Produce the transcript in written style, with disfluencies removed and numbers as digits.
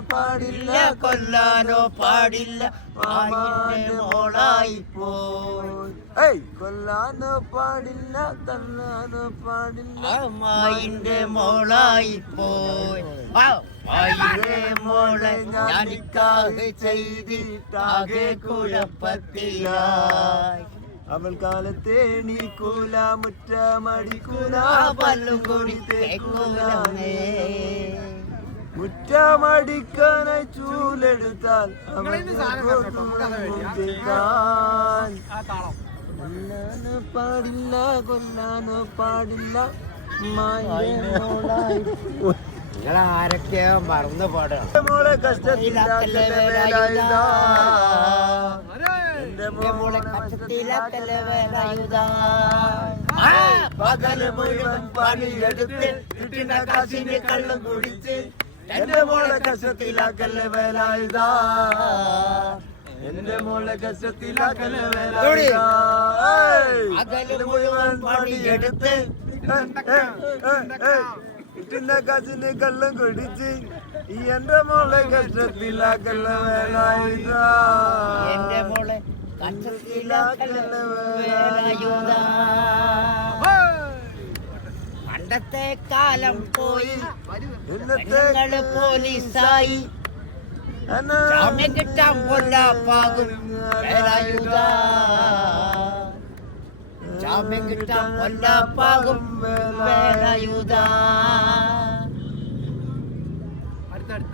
പാടില്ല കൊല്ലാനോ പാടില്ല മോളായി പോയി കൊല്ലാനോ പാടില്ല തല്ലാനോ പാടില്ല അമ്മായിന്റെ മോളായി പോയി മോളെ ഞാനിക്കാകെ ചെയ്തിട്ടാകെ കുഴപ്പത്തിലായി അവൾ കാലത്തെ നീക്കൂല മുറ്റമടിക്കൂല പല്ലും കൂടി തേക്കൂലേ മുറ്റമടിക്കാനായി ചൂലെടുത്താൽ കൊല്ലാനോ പാടില്ല കൊല്ലാനോ പാടില്ല ആരൊക്കെയോ മറന്നു പാടാണ് മോളെ പകല് മുഴുവൻ പണിയെടുത്ത് കിട്ടുന്ന കാശിന്റെ കള്ളം കുടിച്ച് എന്റെ മോളെ കഷ്ടത്തിലാക്കല്ലേ വേലായുധാ എന്റെ മോളെ കഷ്ടത്തിലാക്കല്ലേ വേലായുധാ പകല് മുഴുവൻ പണിയെടുത്ത് കിട്ടുന്ന കാശിന്റെ കള്ളം കുടിച്ച് എന്റെ മോളെ കഷ്ടത്തിലാക്കല്ലേ വേലായുധാ എന്റെ മോളെ കഷ്ടത്തിലാക്കല്ലേ വേലായുധാ പണ്ടത്തെ കാലം പോയി നിങ്ങള് പോലീസായി ജാമ്യം കിട്ടാൻ കൊല്ലാപ്പാകും വേലായുധാ ജാമ്യം കിട്ടാൻ കൊല്ലാപ്പാകും വേലായുധാ അടുത്ത